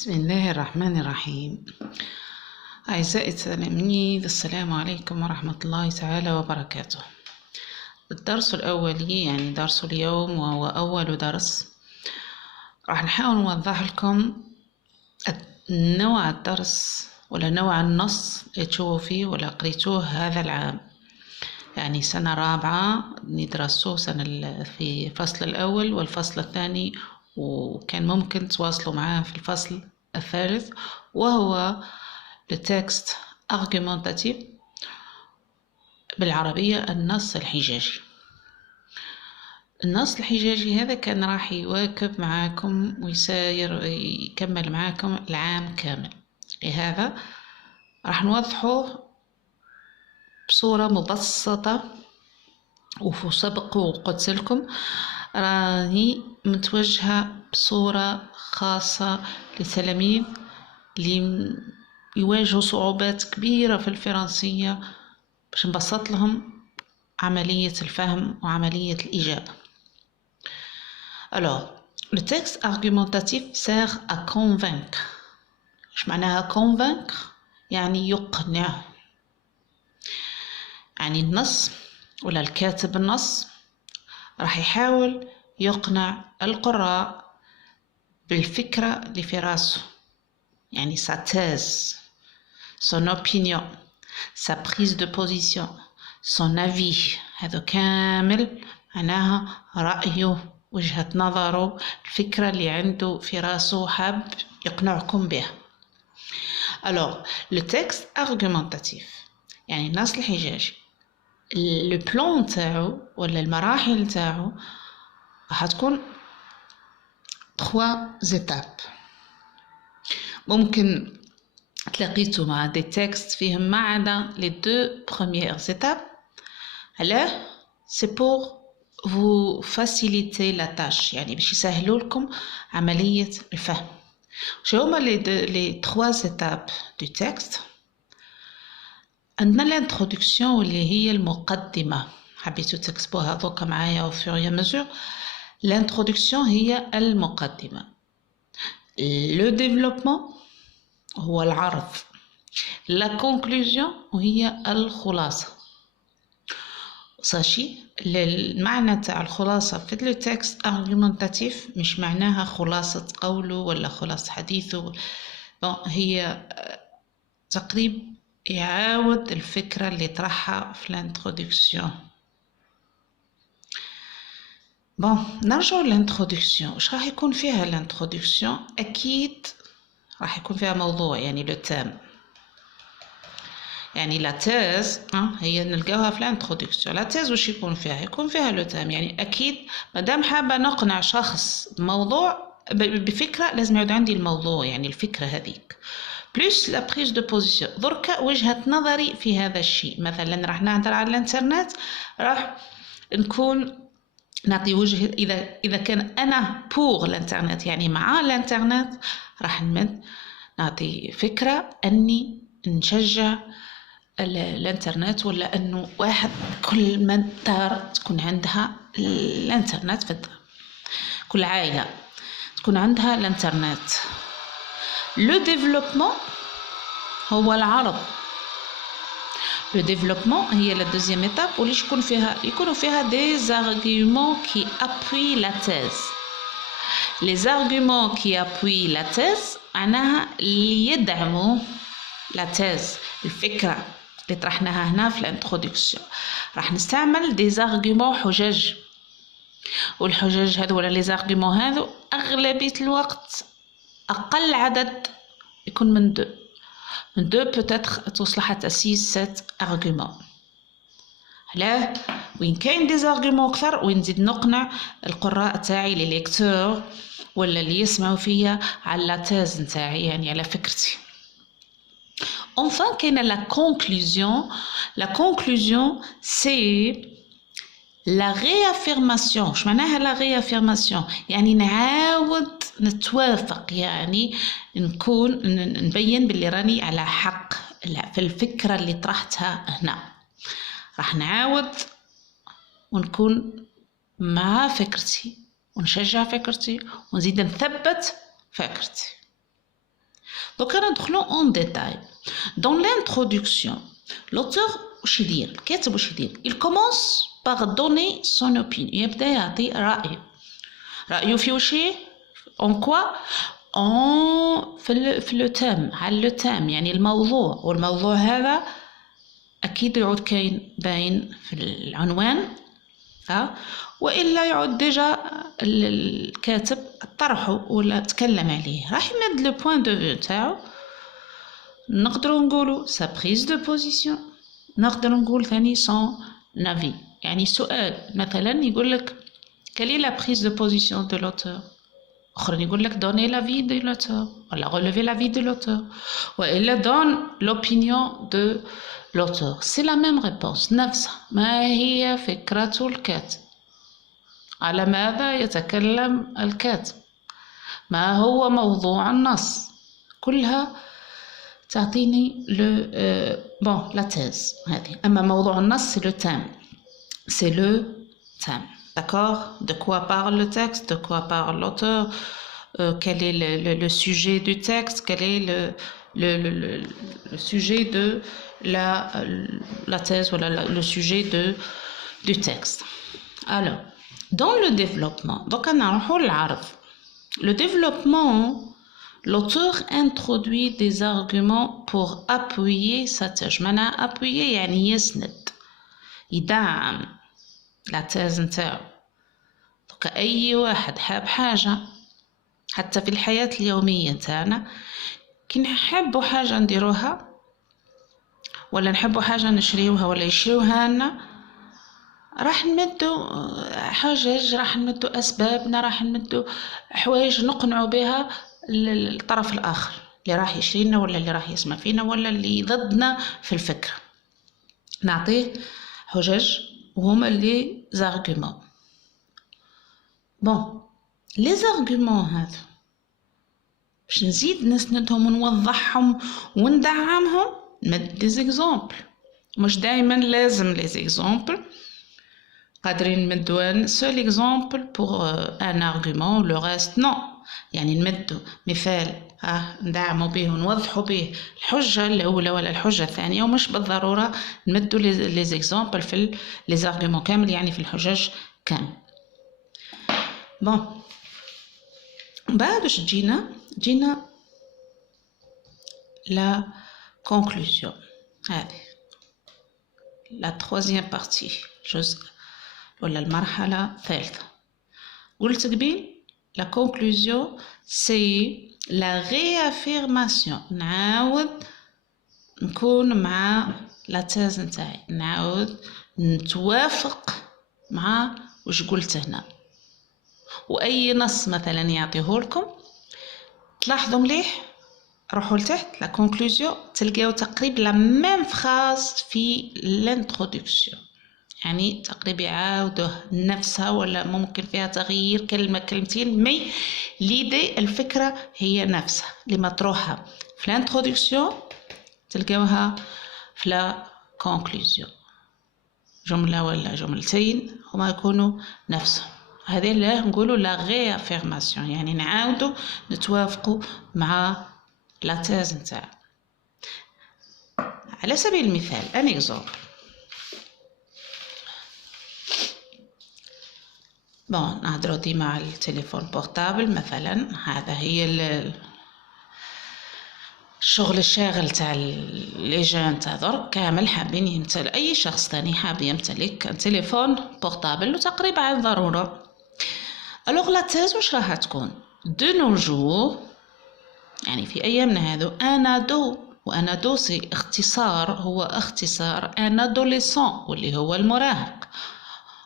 بسم الله الرحمن الرحيم. أعزائي التلاميذ، السلام عليكم ورحمة الله تعالى وبركاته. الدرس الأولي يعني درس اليوم وهو أول درس، راح نحاول نوضح لكم نوع الدرس ولا نوع النص اللي تشوفوا فيه ولا قريتوه هذا العام. يعني سنة رابعة ندرسوه في الفصل الأول والفصل الثاني، وكان ممكن تواصلوا معاه في الفصل الثالث، وهو التكست argumentatif بالعربية النص الحجاجي. النص الحجاجي هذا كان راح يواكب معاكم ويساير يكمل معاكم العام كامل، لهذا راح نوضحه بصورة مبسطة. وفي سبق وقلت لكم راني متوجهة بصورة خاصة للتلاميذ اللي يواجهوا صعوبات كبيرة في الفرنسية، باش نبسط لهم عملية الفهم وعملية الإجابة. Alors, le texte argumentatif sert à convaincre. ايش معناها convaincre؟ يعني يقنع. يعني النص ولا الكاتب النص راح يحاول يقنع القراء بالفكرة اللي في راسه، يعني sa thèse, son opinion, sa prise de position, son avis. هذا كامل معناها رأيه، وجهة نظره، الفكرة اللي عنده في راسه حاب يقنعكم بها. Alors, le texte argumentatif يعني النص الحجاجي، لو بلان تاعو ولا المراحل تاعو راح تكون 3 زيتاب. ممكن تلاقيتو مع دي تكست فيهم ما عدا لي 2 بروميير زيتاب. علاه؟ سي بور فو فاسيليتي لا تاش، يعني باش يسهلوا لكم عملية الفهم. شو هما لي 3 زيتاب دو تكست؟ عندنا الانترودكسيون واللي هي المقدمة، حبيتو تكتبوها دوكا معايا au fur et à mesure. الانترودكسيون هي المقدمة. لو ديفلوبمون هو العرض. لا كونكلوزيون وهي الخلاصة. ساشي المعنى تاع الخلاصة في لو تكست ارغيومونتاتيف مش معناها خلاصة قوله ولا خلاصة حديثه، هي تقريب يعاود الفكرة اللي طرحها في الانترودكسيون. نرجع للانترودكسيون. واش راح يكون فيها الانترودكسيون؟ اكيد راح يكون فيها موضوع، يعني لو تام. يعني لا تيز هي نلقاوها في الانترودكسيون. لا تيز واش يكون فيها؟ يكون فيها لو تام. يعني اكيد مادام حابه نقنع شخص بموضوع بفكره لازم يعود عندي الموضوع، يعني الفكره هذيك بلس لا بريز دو بوزيسيون. دركا وجهه نظري في هذا الشيء. مثلا راح نهضر على الانترنت، راح نكون نعطي وجه. اذا كان انا بور الانترنت يعني مع الانترنت، راح نعطي فكره اني نشجع الانترنت، ولا انه واحد كل من دار تكون عندها الانترنت في الدار، كل عائله تكون عندها الانترنت. لو ديفلوبمون هو العرض. لو ديفلوبمون هي لا دوزيام ايتاب، واللي يكونوا فيها دي زارغيومون كي ابوي لا تيز. لي زارغيومون كي ابوي لا تيز معناها اللي يدعموا لا تيز، الفكره اللي طرحناها هنا في الانترودكسيون. راح نستعمل دي زارغيومون حجج، والحجج هذو ولا لي زارغيومون هذو اغلبيه الوقت اقل عدد يكون من دو peut-être توصل حتى 6-7 arguments. علاه؟ وين كاين دي زارغيومون اكثر وين نزيد نقنع القراء تاعي لي ليكتور ولا اللي يسمعوا فيا على لا تيز نتاعي، يعني على فكرتي. Enfin كاين لا conclusion. لا conclusion c'est la réaffirmation. اش معناها لا réaffirmation؟ يعني نعاود نتوافق، يعني نبين باللي راني على حق في الفكرة اللي طرحتها هنا. راح نعاود ونكون مع فكرتي ونشجع فكرتي ونزيد نثبت فكرتي. Donc ندخلو en détail. Dans l'introduction, l'auteur واش يدير؟ الكاتب واش يدير؟ Il commence par donner son opinion. يبدا يعطي رأيه في وشي؟ en quoi؟ في لو تام، على لو تام يعني الموضوع، والموضوع هذا أكيد يعود كاين باين في العنوان وإلا يعود ديجا الكاتب طرحه ولا تكلم عليه، راح يمد لو بوين دو فيو تاعو. نقدروا نقولوا sa prise de position، نقدر نقول ثاني son avis. يعني سؤال مثلا يقول لك quelle est la prise de position de l'auteur، آخرين يقول لك donner l'avis de l'auteur ولا relever l'avis de l'auteur وإلا donne l'opinion de l'auteur. C'est la même réponse نفسها. ما هي فكرة الكاتب؟ على ماذا يتكلم الكاتب؟ ما هو موضوع النص؟ كلها تعطيني لا تيز هذه. أما موضوع النص c'est le thème. C'est le thème. D'accord? De quoi parle le texte? De quoi parle l'auteur? Quel est le sujet du texte? Quel est le sujet de la thèse ou le sujet du texte? Alors, dans le développement, donc on a le développement, l'auteur introduit des arguments pour appuyer sa thèse. معناها appuyer يعني يسند، يدعم لا تيز نتاعو. دوك أي واحد حاب حاجة حتى في الحياة اليومية نتاعنا كي نحبوا حاجة نديروها ولا نحبوا حاجة نشريوها ولا يشريوها لنا، راح نمدوا حجج، راح نمدوا أسبابنا، راح نمدوا حوايج نقنعوا بها الطرف الآخر اللي راح يشرينا ولا اللي راح يسمع فينا ولا اللي ضدنا في الفكرة. نعطيه حجج وهما لي زارغومون. بون لي زارغومون هذا باش نزيد نسندهم ونوضحهم وندعمهم، نمد دي زيكزامبل. مش دائما لازم لي زيكزامبل، قادرين نمدوا ان سول اكزامبل بور ان ارغومون لو ريست نو. يعني نمدوا مثال ندعموا به ونوضحوا به الحجة الأولى ولا الحجة الثانية، ومش بالضرورة نمدوا لي زيكزامبل في لي زارغومون كامل، يعني في الحجج كامل. بون بعد واش جينا لا كونكلوزيون، هذه لا تروازيام بارتي، جزء ولا المرحلة الثالثة. قلت قبيل la conclusion c'est la réaffirmation. نعاود نكون مع لا تيز نتاعي، نعاود نتوافق مع وش قلت هنا. وأي نص مثلا يعطيه لكم تلاحظوا مليح، روحوا لتحت لا كونكلوزيون تلقاو تقريبا لا ميم فراز في الانترودكسيون، يعني تقريبا يعاودوه نفسها ولا ممكن فيها تغيير كلمة كلمتين، مي ليدي الفكرة هي نفسها اللي مطروحة في الانترودكسيون تلقاوها في لا كونكلوزيون. جملة ولا جملتين هما يكونوا نفسهم. هذه اللي نقولوا لا ريافيرماسيون، يعني نعاودوا نتوافقوا مع لا تيز نتاع. على سبيل المثال ان اكزامبل، بون نهضروا ديما على التليفون بورتابل مثلا. هذا هي الشغل الشاغل تاع لي جون تاع درك كامل حابين يمتلك، اي شخص ثاني حاب يمتلك تليفون بورتابل وتقريبا على الضروره. الوغ لا تيز واش راح تكون دو نو جور، يعني في ايامنا هذو انادو، وانادو سي اختصار، هو اختصار ان ادوليسون واللي هو المراهق،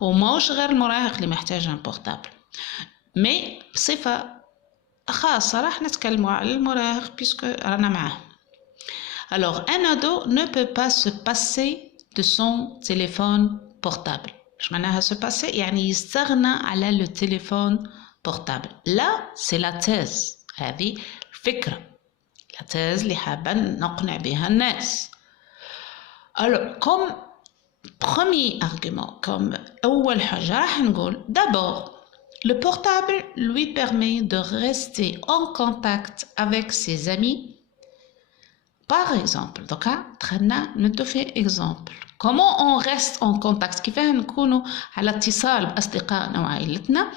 وماوش غير المراهق اللي محتاج ان بورتابل، مي بصفه خاصه راح نتكلموا على المراهق بيسكو رانا معاه. Alors un ado ne peut pas se passer de son téléphone portable. ايش معناها se passer؟ يعني يستغنى على لو تليفون بورتابل. لا سي لا تيز، هذه الفكره، لا تيز اللي حابه نقنع بها الناس. Alors comme premier argument، comme أول حاجة راح نقول d'abord le portable lui permet de rester en contact avec ses amis Par exemple, دوكا دخلنا ندو في exemple. Comment on reste en contact؟ كيفاه نكونوا على اتصال بأصدقائنا وعائلتنا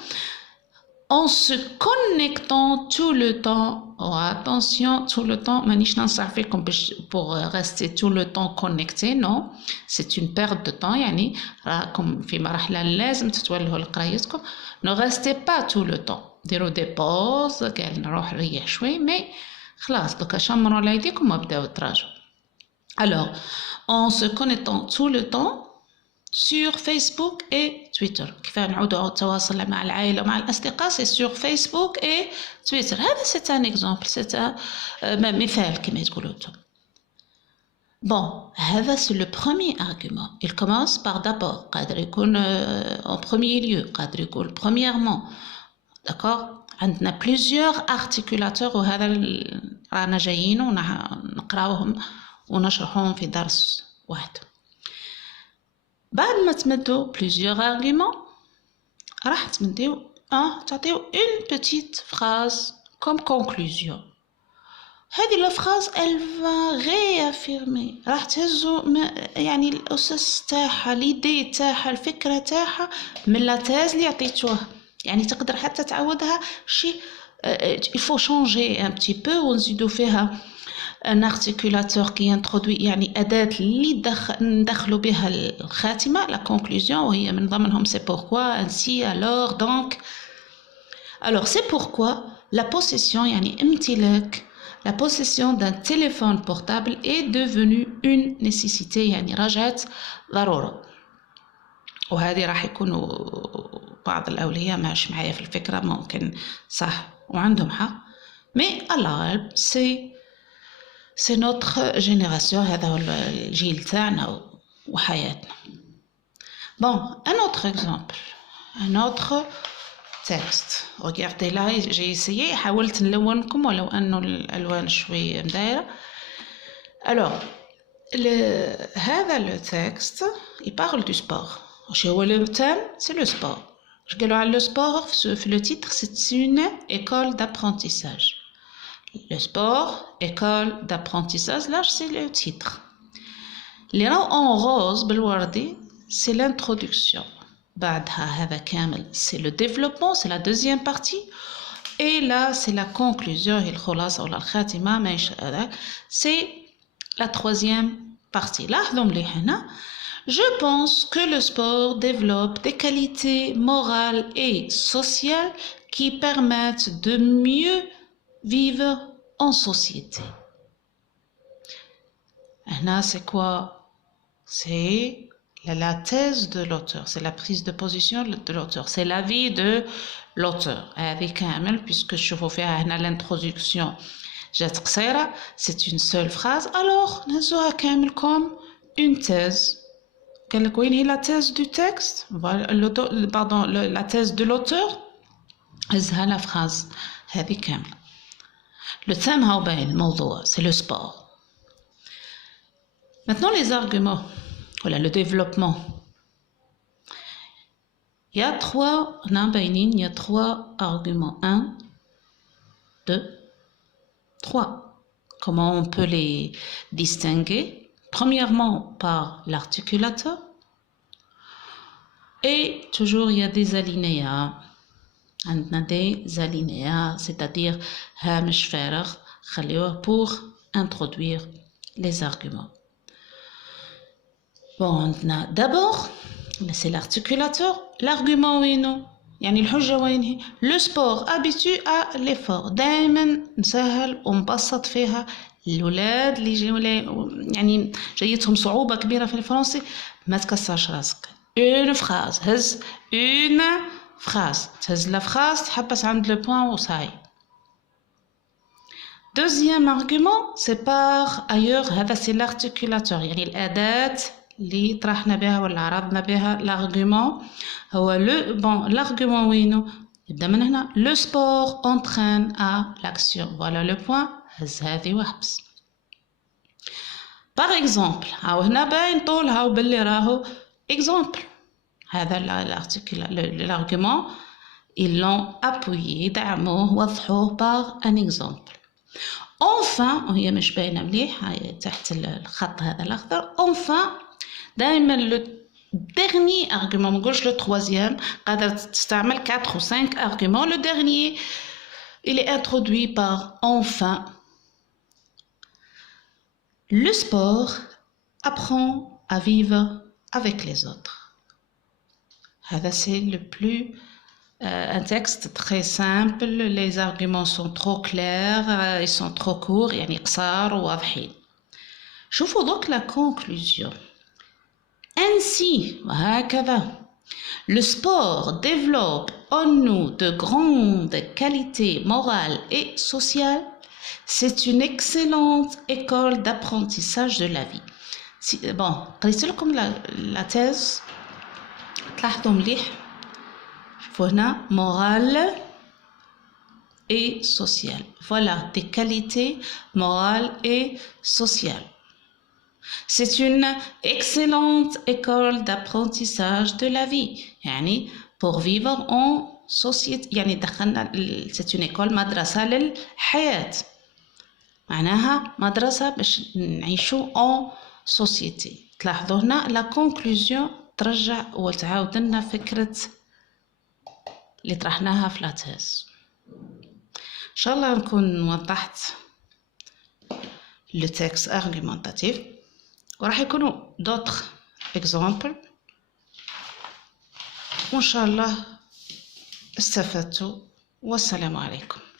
en se connectant tout le temps. Oh, attention, tout le temps, مانيش ننصح فيكم pour rester tout le temps connecté, non. C'est une perte de temps, يعني راكم في مرحلة لازم تتولهوا لقرايتكم. Ne restez pas tout le temps. ديروا des pauses, قال نروح نريح شوي, mais خلاص دوكا شمروا على يديكم وابداو تراجعوا. Alors, en se connectant tout le temps sur Facebook et Twitter. كيف نعودوا التواصل مع العائلة ومع الأصدقاء c'est sur Facebook et Twitter. هذا c'est un exemple, c'est un مثال كما تقولوا انتم. Bon, هذا c'est le premier argument. Il commence par d'abord قادر يكون en premier lieu, قادر يكون premièrement. D'accord? عندنا plusieurs articulateurs وهذا رانا جايين ونقراوهم ونشرحوهم في درس واحد. بعد ما تمدوا plusieurs arguments راح تمديو تعطيو une petite phrase comme conclusion. هذه la phrase elle va réaffirmer راح تهزو يعني الأسس تاعها l'idée تاعها الفكرة تاعها من لا تاز اللي عطيتوها. يعني تقدر حتى تعودها شيء il faut changer un petit peu ونزيدو فيها un articulateur qui introduit يعني أداة اللي ندخلوا بها الخاتمة la conclusion وهي من ضمنهم c'est pourquoi ainsi alors donc. Alors c'est pourquoi la possession يعني امتلاك la possession d'un téléphone portable est devenue une nécessité يعني رجعت ضرورة. وهذه راح يكونوا بعض الأولياء ماش معايا في الفكرة ممكن صح وعندهم حق mais à l'غالب c'est notre génération هذا هو الجيل تاعنا وحياتنا. Bon, un autre exemple, un autre texte. Regardez là, j'ai essayé حاولت نلونكم ولو أنه الألوان شوي مدايرة. Alors, هذا le texte, il parle du sport. هو le thème, c'est le sport. Je قالوا le sport, le titre, c'est une école d'apprentissage. Le sport, école d'apprentissage, là c'est le titre. Les rangs en rose, بالوردي, c'est l'introduction. بعدها هذا كامل, c'est le développement, c'est la deuxième partie. Et là, c'est la conclusion, الخلاصة ولا الخاتمة, ماشي هذا, c'est la troisième partie. لاحظوا مليح هنا. Je pense que le sport développe des qualités morales et sociales qui permettent de mieux vivre en société. Là, c'est quoi? C'est la thèse de l'auteur, c'est la prise de position de l'auteur, c'est l'avis de l'auteur. Avec un puisque je vous fais l'introduction, c'est une seule phrase, alors nous avons comme une thèse. Quelle est la thèse du texte? Pardon, la thèse de l'auteur. C'est la phrase. Le thème c'est le sport. Maintenant les arguments. Voilà le développement. Il y a trois arguments. 1, 2, 3. Comment on peut les distinguer? Premièrement par l'articulateur. Et toujours il y a des alinéas. Des alinéas, c'est-à-dire هامش فارغ خليوه pour introduire les arguments. Bon, d'abord, c'est l'articulateur. L'argument وينو يعني الحجة وين هي؟ Le sport habitue à l'effort. دائما نسهل ونبسط فيها الأولاد اللي يجيو يعني جايتهم صعوبة كبيرة في الفرنسي ما تكسرش راسك. Une phrase هز une phrase تهز la phrase تحبس عند le point وصاي. Deuxième argument c'est par ailleurs هذا c'est l'articulateur يعني الأداة اللي طرحنا بها ولا عرضنا بها l'argument هو l'argument وينو يبدأ من هنا le sport entraîne à l'action. Voilà le point هز هذه وحبس. Par exemple هاو هنا باين طول هاو باللي راهو exemple هذا l'argument ils l'ont appuyé دعموه وضحوه par un exemple. enfin وهي مش باينة مليح هاي تحت الخط هذا الأخضر. enfin دائما le dernier argument ما نقولش le troisième قادر تستعمل 4 ou 5 arguments. le dernier il est introduit par enfin. Le sport apprend à vivre avec les autres. هذا c'est le plus un texte très simple. les arguments sont trop clairs, ils sont trop courts يعني قصار وواضحين. شوفوا donc la conclusion. Ainsi, وهكذا, le sport développe en nous de grandes qualités morales et sociales. C'est une excellente école d'apprentissage de la vie. Bon, قريت لكم la thèse. تلاحظوا مليح شوفوا هنا morale et sociale. Voilà, des qualités morales et sociales. C'est une excellente école d'apprentissage de la vie. يعني pour vivre en société. يعني دخلنا c'est une école مدرسة للحياة. معناها مدرسة باش نعيشوا en société. تلاحظوا هنا la conclusion ترجع وتعاود لنا فكرة اللي طرحناها في لاتيز. إن شاء الله نكون وضحت le texte argumentatif. وراح يكونوا d'autres exemples. وإن شاء الله استفدتوا والسلام عليكم.